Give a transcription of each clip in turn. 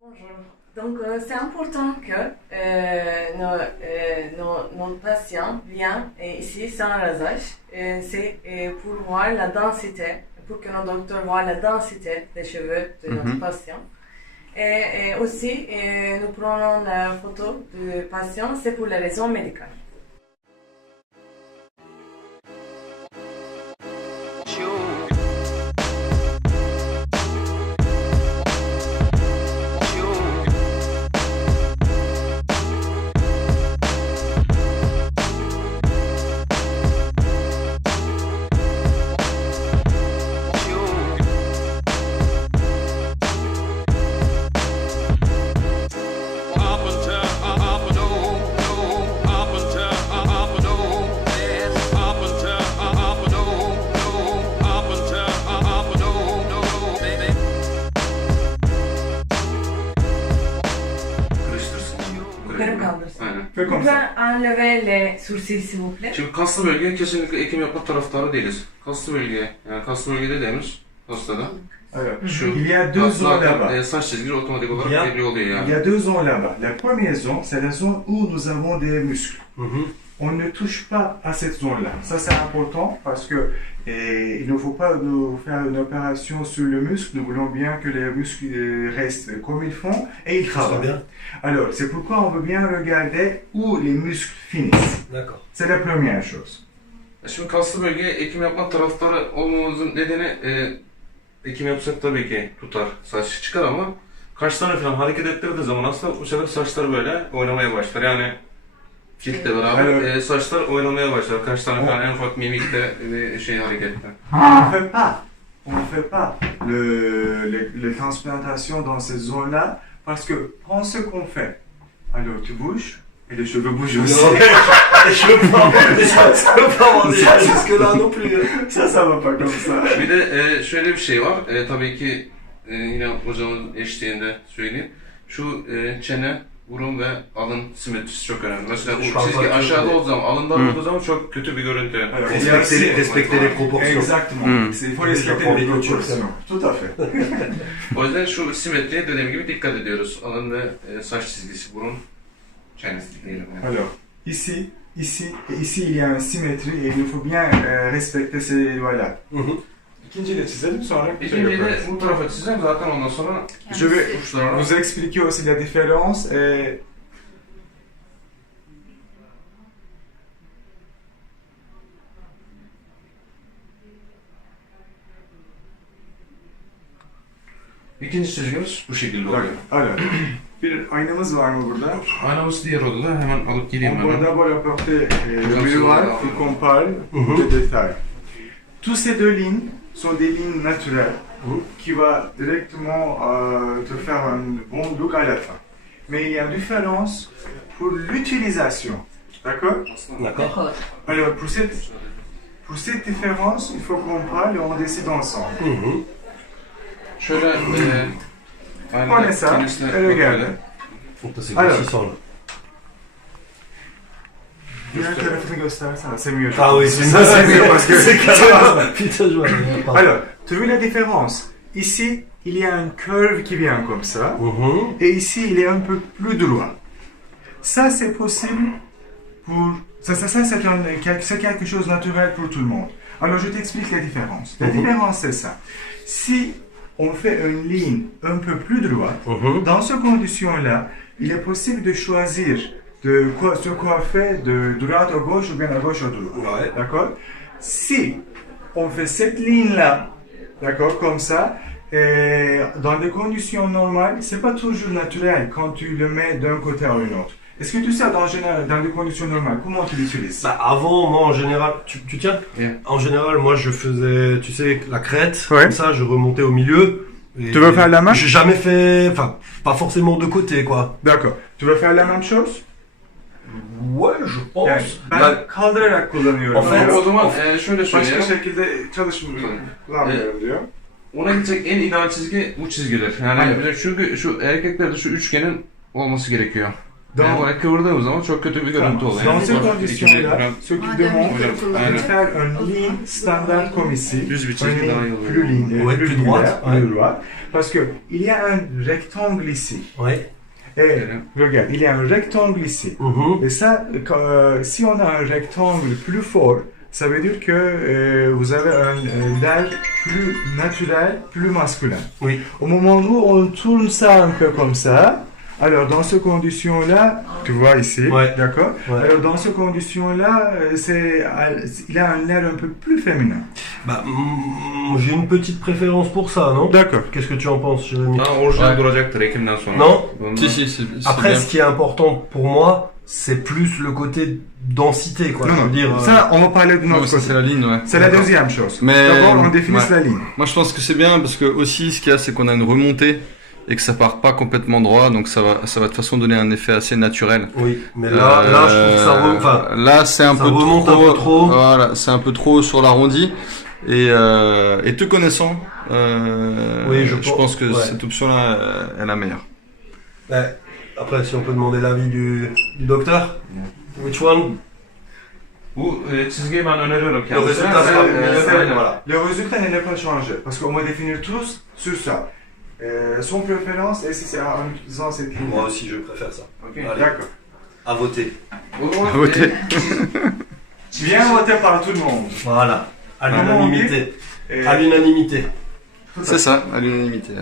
Bonjour. Donc, c'est important que nos patients viennent ici sans rasage. C'est pour voir la densité, pour que nos docteurs voient la densité des cheveux de notre patient. Et aussi, nous prenons la photo du patient, c'est pour les raisons médicales. Yukarı kaldırsın. Aynen. Pouvez enlever les sourcils s'il vous plaît? Şimdi kaslı bölgeye kesinlikle ekim yapma taraftarı değiliz. Kaslı bölgeye, yani kaslı bölgede demiş hastada. Alors, Şu il y a deux zones là-bas. saç çizgileri otomatik olarak Il y a- belli oluyor Il yani. y a deux zones là-bas. La première zone, c'est la zone où nous avons des muscles. Hı hı. On ne touche pas à cette zone-là. Ça, c'est important parce que il ne faut pas nous faire une opération sur le muscle. Nous voulons bien que les muscles restent comme ils font et ils travaillent. Alors, c'est pourquoi on veut bien regarder où les muscles finissent. D'accord. C'est la première chose. Şimdi kaslı bölgeye ekim yapma taraftarı olmamızın nedeni ekim yapsak tabii ki tutar, saç çıkar ama kaşlarını falan hareket ettirdiği zaman aslında bu sefer saçlar böyle oynamaya başlar. Yani ciltle beraber Evet. saçlar oynamaya başlar. Kaşlarını falan en ufak mimikte harekette. On ne fait pas les transplantations dans ces zones-là parce que prends ce qu'on fait. Alors tu bouges et les cheveux bougent aussi. Je peux pas avancer ça peut pas avancer jusque là non plus. Ça va pas comme ça. Bir de şöyle bir şey var. Tabii ki yine hocamın eşliğinde söyleyeyim. Şu çene, burun ve alın simetrisi çok önemli. Mesela bu Şu an çizgi fark aşağıda ediyor. olduğu zaman, alında olduğu zaman çok kötü bir görüntü. Alors, Respecter, il y a aussi- respecter les proportions. Exactement. Il faut respecter prends les des coachs. proportions. Tout à fait. O yüzden şu simetriye dediğim gibi dikkat ediyoruz. Alın ve saç çizgisi, burun, çenesi diyelim yani. Alors, ici, et ici il y a une symétrie et il nous faut bien respecter ces lois-là. İkinciyi de çizelim sonra bir şey İkinciyi de yaparız. bu tarafa çizeceğim zaten ondan sonra Je vais uçlarına. vous expliquer aussi la différence. İkinci çizgimiz bu şekilde oluyor. Alors, bir aynamız var mı burada? Aynamız diğer odada, hemen alıp geleyim On va hemen. d'abord apporter le Comme miroir ça, pour qu'on parle des détails. Tous ces deux lignes sont des lignes naturelles qui va directement te faire un bon look à la fin. Mais il y a une différence pour l'utilisation. D'accord? D'accord. Alors, pour cette différence, il faut qu'on parle et on décide ensemble. Şöyle Prenez ça et regardez. Donc ça c'est Alors. grossissant là. Diğer tarafını göstersene, c'est mieux. Ah oui, c'est ça, c'est mieux parce que... c'est carrément. Putain, je vois. Pardon. Alors, tu vois la différence? Ici, il y a un curve qui vient comme ça. Et ici, il est un peu plus droit. Ça, c'est possible pour... Ça c'est quelque chose de naturel pour tout le monde. Alors, je t'explique la différence. La différence, c'est ça. Si on fait une ligne un peu plus droite, dans ces conditions-là, il est possible de choisir se coiffer de droite à gauche ou bien à gauche à droite. Ouais. D'accord? Si on fait cette ligne-là, d'accord, comme ça, dans des conditions normales, c'est pas toujours naturel quand tu le mets d'un côté à un autre. Est-ce que tu sais, dans des conditions normales, comment tu l'utilises? Bah avant, moi en général, tu tiens Yeah. En général, moi je faisais, tu sais, la crête, Ouais. comme ça, je remontais au milieu. Et Tu veux faire la main? J'ai jamais fait, enfin, pas forcément de côté, quoi. D'accord. Tu veux faire la même chose? Ouais, je pense. Yani ben kaldırarak kullanıyorum. En fait, O zaman şöyle başka söyleyeyim. şekilde kullanmıyorum diyor. Ona gidecek en ideal çizgi bu çizgiler. Yani çünkü şu erkeklerde şu üçgenin olması gerekiyor. Yani böyle kıvırdığım zaman çok kötü bir görüntü oluyor. Dans ces Yani conditions-là, ce qui demande Aynen. de faire une ligne standard comme ici, Düz bir une çizgi daha iyi ligne oluyor. plus ligne, Ouais, plus plus droite, linéaire, ouais. plus droite, parce que il y a un rectangle ici. Oui. Et regarde, il y a un rectangle ici. Et ça, si on a un rectangle plus fort, ça veut dire que vous avez un nerf plus naturel, plus masculin. Oui. Au moment où on tourne ça un peu comme ça, alors dans ces conditions-là, tu vois ici, Ouais. d'accord? Ouais. Alors dans ces conditions-là, il a un air un peu plus féminin. Bah, j'ai une petite préférence pour ça, non? D'accord. Qu'est-ce que tu en penses, Jérémy? Daha orijinal Ouais. duracaktır Ekim'den sonra. Non. Ondan- Si. Après, ce qui est important pour moi, c'est plus le côté densité, quoi. Non, Je veux non, dire, ça, on va parler de notre Non, ça côté. c'est la ligne, ouais. C'est la D'accord. deuxième chose. Mais- D'abord, on définit ouais. la ligne. Moi je pense que c'est bien parce que aussi ce qu'il y a c'est qu'on a une remontée et que ça part pas complètement droit, donc ça va de toute façon donner un effet assez naturel. Oui, mais là, je trouve que ça enfin, là c'est un ça peu remonte trop, un peu trop. Voilà, c'est un peu trop sur l'arrondi. Et te connaissant, Oui, je je pense que ouais. cette option-là est la meilleure. ouais. Après, si on peut demander l'avis du docteur. Which one? Bu çizgiyi ben öneriyorum Le kendisine. résultat sera mieux. Aynen. Voilà. Le résultat n'est pas changé parce qu'on va définir tous sur ça. Son préférence, et si c'est en utilisant cette ligne. Moi aussi, je préfère ça. Okey. Allez. D'accord. À voter. O zaman, Voter. Bien voté par tout le monde. Voilà. À Comment l'unanimité. Et- À l'unanimité. C'est ça, à l'unanimité.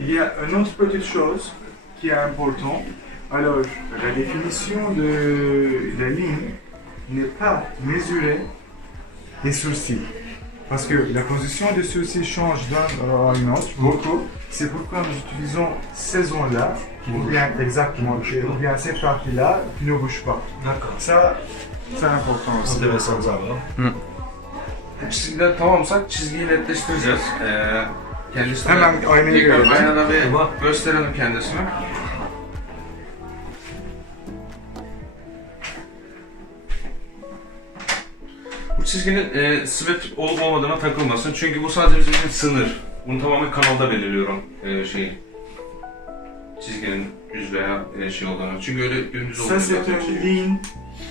Il y a une autre petite chose qui est importante. Alors, la définition de la ligne n'est pas mesurée des sourcils. Parce que la position des sourcils change d'un à une autre beaucoup. C'est pourquoi nous utilisons ces zones-là, ou bien exactement, ou bien cette partie-là, qui ne bouge pas. D'accord. Ça, c'est important aussi. Intéressant ça va. Bu çizgiler tamamsak çizgiyi netleştireceğiz. Kendisine Hemen aynaya tekrar görelim. aynada bir Tamam. gösterelim kendisine. Bu çizginin sweep olup olmadığına takılmasın. Çünkü bu sadece bizim için sınır. Bunu tamamen kanalda belirliyorum şeyi. Çizginin düz veya şey olduğunu. Çünkü öyle dümdüz Ça, oluyor c'est zaten une şey. ligne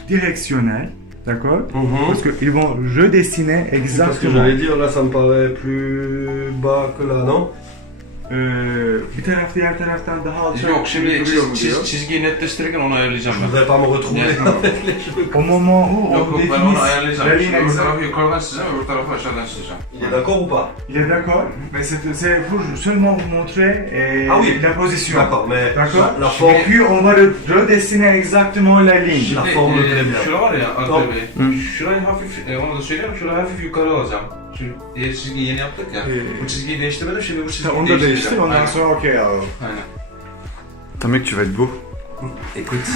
directionnelle, d'accord? Mhm. Parce qu'ils vont redessiner C'est parce que exactement. j'allais dire, là, ça me paraît plus bas que là, non? Bir taraf diğer taraftan daha alçak Yok şimdi duruyor mu diyor. çizgiyi netleştirirken onu ayarlayacağım Je ben. voudrais pas me retrouver Ouais. avec les cheveux. Au moment où Yok on yok ben définit onu ayarlayacağım. la Şimdi ligne öbür exacte, tarafı yukarıdan çizeceğim, öbür tarafı aşağıdan çizeceğim. Il est d'accord ou pas? il est d'accord, mais c'est pour seulement vous montrer Ah oui. la position. D'accord, mais D'accord? la Et forme. puis on va redessiner exactement la ligne. La forme me plaît bien. Şura var ya Tamam. Akre Bey. Şurayı hafif, onu da söyleyeyim, şurayı hafif yukarı alacağım. Şimdi diğer çizgiyi yeni yaptık ya. Bu çizgiyi değiştirmedim, şimdi bu çizgiyi Onu da değiştir, değiştireceğim. ondan Aynen. sonra okey alalım. Aynen. T'as mec, tu vas être beau. Écoute,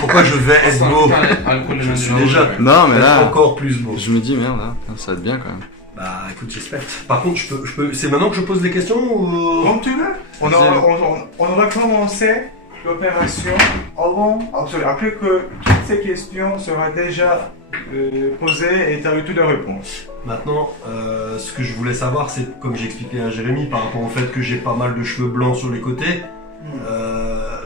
pourquoi je vais être Aslında beau? bir tane alkollü Je suis mendil déjà- alacağım. Non, mais Être là, encore plus beau. je me dis merde, là, ça va être bien quand même. Bah écoute, j'espère. Par contre, je peux. C'est maintenant que je pose les questions ou? Comme tu veux. On aura commencé l'opération après que toutes ces questions seront déjà posées et tu as eu toutes les réponses. Maintenant, ce que je voulais savoir, c'est comme j'expliquais à Jérémy par rapport au fait que j'ai pas mal de cheveux blancs sur les côtés.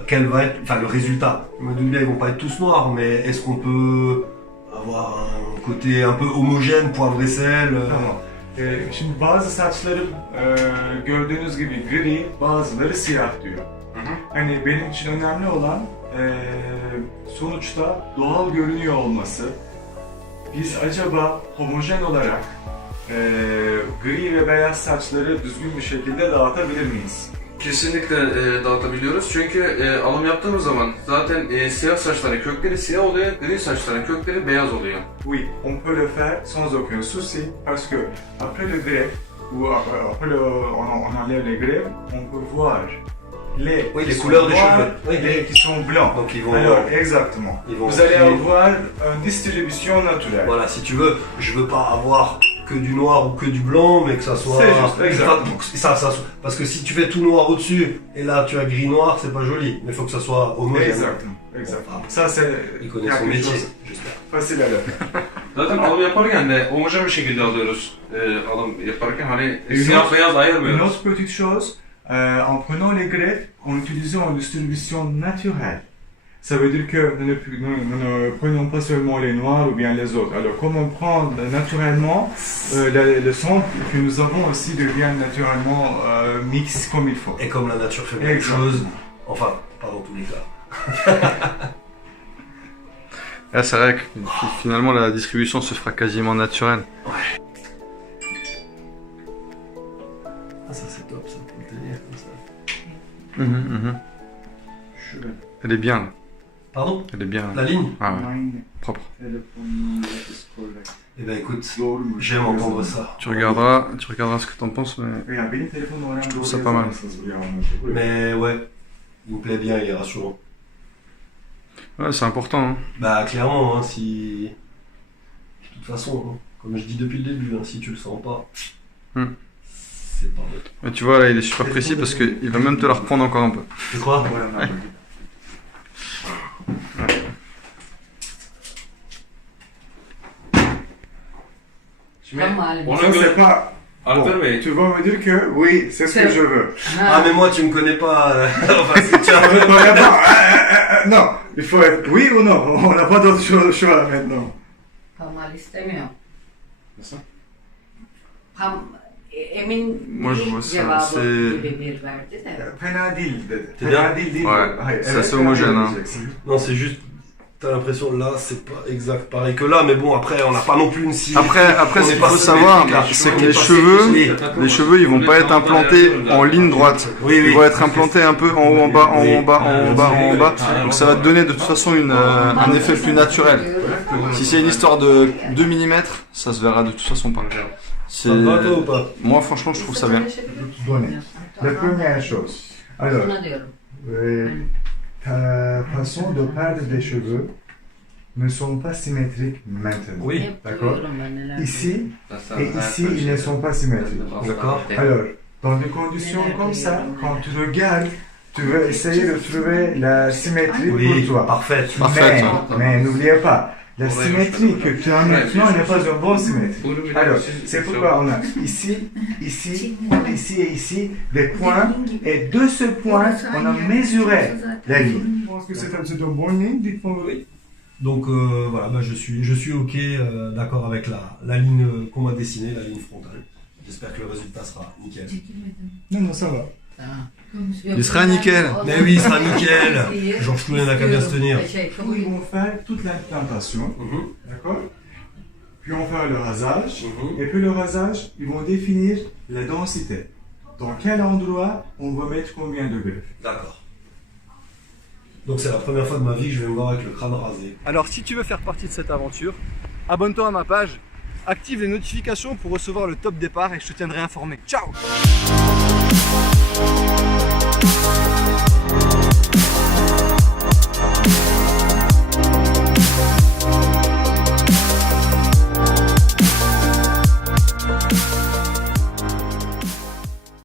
Quel va être, enfin le résultat. Je me doute bien, ils vont pas être tous noirs, mais est-ce qu'on peut avoir un côté un peu homogène, poivre et sel? Tamam. Şimdi bazı saçlarım gördüğünüz gibi gri, bazıları siyah diyor. Hani benim için önemli olan sonuçta doğal görünüyor olması. Biz acaba homojen olarak gri ve beyaz saçları düzgün bir şekilde dağıtabilir miyiz? Kesinlikle dağıtabiliyoruz çünkü alım yaptığımız zaman zaten siyah saçların kökleri siyah oluyor, gri saçların kökleri beyaz oluyor. Oui, on peut le faire sans aucun souci parce que après le greffe ou après on enlève les greffes, on peut voir les les qui couleurs sont des noirs cheveux. Oui, et les qui sont blancs. Donc ils vont. Alors, exactement. Ils vont Vous allez créer- avoir une distribution naturelle. Voilà, si tu veux, je veux pas avoir que du noir ou que du blanc, mais que ça soit. C'est juste, exactement. Parce que si tu fais tout noir au-dessus et là tu as gris-noir, c'est pas joli. Mais il faut que ça soit homogène. Exactement. Exactement. Ça, c'est Il connaît son quelque métier, chose j'espère. facile à le faire. Zaten alım yaparken de homojen bir şekilde alıyoruz. Alım yaparken hani Une siyah autre- beyaz Une ayırmıyoruz. autre petite chose, en prenant les greffes, en utilisant une distribution naturelle. Ça veut dire que nous ne prenons pas seulement les noirs ou bien les autres. Alors, comme on prend naturellement, le sang que nous avons aussi devient naturellement mix comme il faut. Et comme la nature fait bien les Exactement. choses, enfin, pas dans tous les cas. Ah, c'est vrai que finalement la distribution se fera quasiment naturelle. Ah, ça c'est top, ça, pour le tenir comme ça. Elle est bien là. Pardon? Elle est bien là. La ligne? Ah ouais, propre. Eh ben écoute, j'aime entendre ça. Tu regarderas ce que t'en penses, mais Je trouve ça pas mal. Mais ouais, il me plaît bien, il est rassurant. ouais, c'est important. Hein. Bah clairement, hein, si... De toute façon, hein, comme je dis depuis le début, hein, si tu le sens pas, c'est pas bon. Mais tu vois là, il est super précis parce qu'il va même te la reprendre encore un peu. Tu crois? Şimdi Normal. ona Ça, c'est göre pas. Alper Bey, Tu vas me dire que oui, c'est ce que je veux. Ah mais moi tu me connais pas, enfin si tu Non, il faut être oui ou non. On n'a pas d'autre choix maintenant. Kamal istemiyor. Nasıl? Emin Moi, je vois ça, cevabı c'est- gibi bir verdi de. Fena değil dedi. C'est Fena bien. değil değil. Ouais, Hayır, ça, evet, c'est fena homogène, değil hein. diyeceksin. Non c'est juste, t'as l'impression là c'est pas exact pareil que là, mais bon après on n'a pas non plus une scie. Après, On ce est qu'il pas faut savoir, symétrique, c'est on que est les pas cheveux, symétrique. les cheveux, ils vont pas être implantés en ligne droite. Oui, oui. Ils vont être implantés un peu en haut, en bas, en haut, en bas, en haut, en bas, en bas. Donc ça va te donner de toute façon un effet plus naturel. Si c'est une histoire de 2 mm, ça se verra de toute façon pas. Ça te va toi ou pas? Moi franchement je trouve ça bien. Donner. La première chose. Alors, Buna diyorum. ta façon de perdre des cheveux ne sont pas symétriques maintenant. Oui, Hep D'accord. duyuyorum ben neler. Ici et ici, ils ne sont pas symétriques. d'accord. Alors, dans des conditions comme ça, quand tu regardes, tu veux essayer de trouver la symétrie Oui, pour toi. parfaite. Parfait. Mais n'oubliez pas, la symétrie que tu as maintenant n'est pas une bonne symétrie. bunu bir Alors, siz- c'est pourquoi on a ici, ici, ici et ici des points, et de ce point, on a mesuré la ligne. Je pense que c'est une bonne ligne, dites-moi oui. Donc voilà, bah, je suis ok, d'accord avec la ligne qu'on m'a dessinée, la ligne frontale. J'espère que le résultat sera nickel. Non, non, ça va. Tamam. Il sera nickel. Mais oui, il sera nickel. Georges Clooney n'a qu'à bien se tenir. Ils vont faire toute l'implantation, Mhm, d'accord? Puis on va faire le rasage, mhm. et puis le rasage, ils vont définir la densité. Dans quel endroit on va mettre combien de greffes. D'accord. Donc c'est la première fois de ma vie que je vais me voir avec le crâne rasé. Alors si tu veux faire partie de cette aventure, abonne-toi à ma page, active les notifications pour recevoir le top départ et je te tiendrai informé. Ciao!